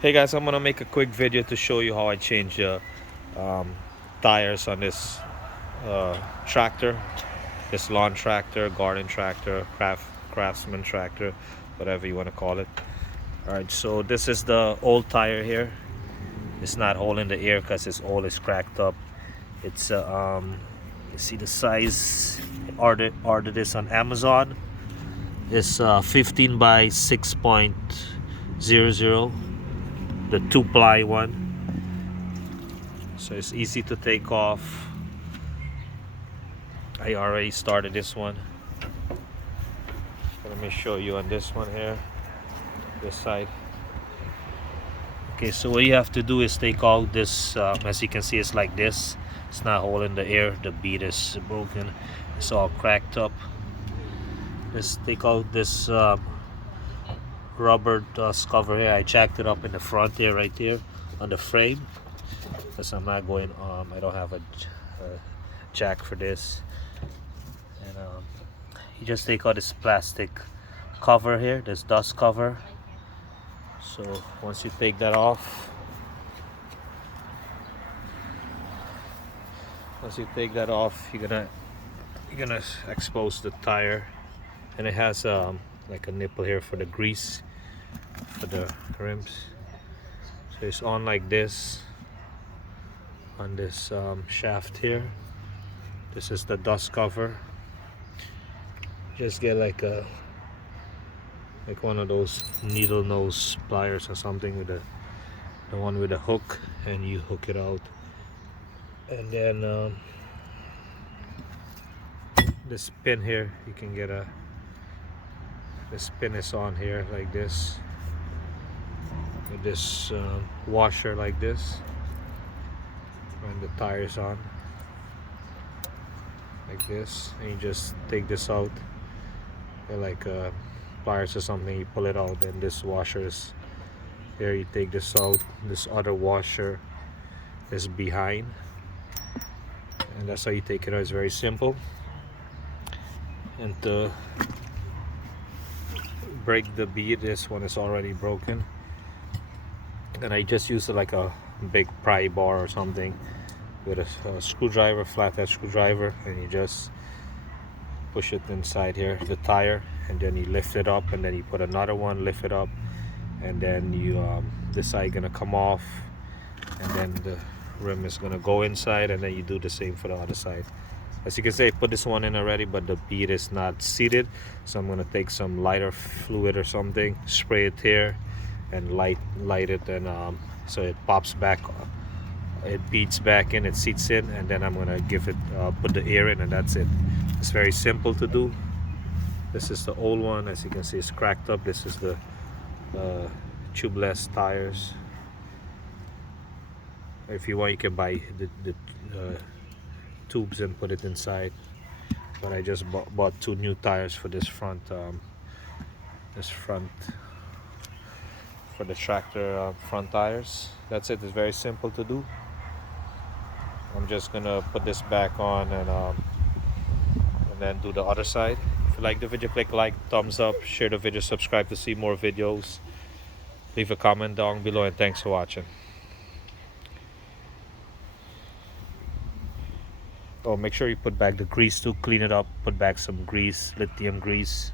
Hey guys, I'm gonna make a quick video to show you how I change the um, tires on this uh, tractor, this lawn tractor, garden tractor, craftsman tractor, whatever you want to call it. All right, so this is the old tire here. It's not holding the air because it's old, it's cracked up. It's you see the size. Ordered this on Amazon. It's 15 by 6.00, the 2-ply one. So it's easy to take off. I already started this one. Let me show you on this one here, this side. Okay, so what you have to do is take out this, as you can see, it's like this. It's not holding the air, the bead is broken, it's all cracked up. Just take out this rubber dust cover here. I jacked it up in the front here, right there on the frame, because I'm not going, I don't have a jack for this. And you just take out this plastic cover here, this dust cover. So once you take that off, you're gonna expose the tire, and it has like a nipple here for the grease for the rims. So it's on like this on this shaft here. This is the dust cover. Just get like one of those needle nose pliers or something with the one with the hook, and you hook it out. And then this pin here, you can get this pin is on here like this, with this washer like this, when the tire's on like this, and you just take this out. They're like pliers or something, you pull it out, and this washer is here. You take this out, this other washer is behind, and that's how you take it out. It's very simple. And to break the bead, this one is already broken, and I just used like a big pry bar or something with a screwdriver, flathead screwdriver, and you just push it inside here, the tire, and then you lift it up, and then you put another one, lift it up, and then you this side gonna come off, and then the rim is gonna go inside, and then you do the same for the other side. As you can see, I put this one in already, but the bead is not seated, so I'm gonna take some lighter fluid or something, spray it here, and light it, and so it pops back, it beads back in, it seats in, and then I'm gonna give it put the air in, and that's it. It's very simple to do. This is the old one. As you can see, it's cracked up. This is the tubeless tires. If you want, you can buy the tubes and put it inside, but I just bought 2 new tires for this front for the tractor front tires. That's it. It's very simple to do. I'm just gonna put this back on, and then do the other side. If you like the video, click like, thumbs up, share the video, subscribe to see more videos, leave a comment down below, and thanks for watching. Oh, make sure you put back the grease too, clean it up, put back some grease, lithium grease.